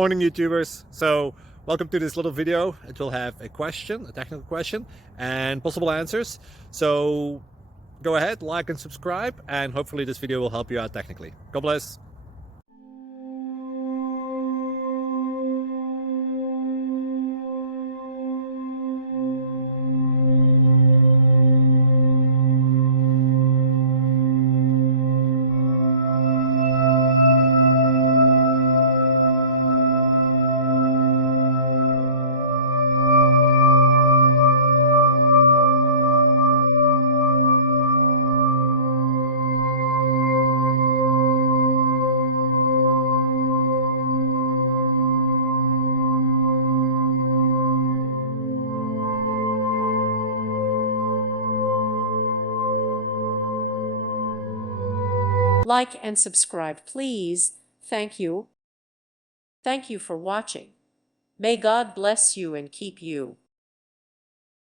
Morning, YouTubers. So welcome to this little video. It will have a question, a technical question, and possible answers. So go ahead, like and subscribe, and hopefully this video will help you out technically. God bless. Like and subscribe, please. Thank you. Thank you for watching. May God bless you and keep you.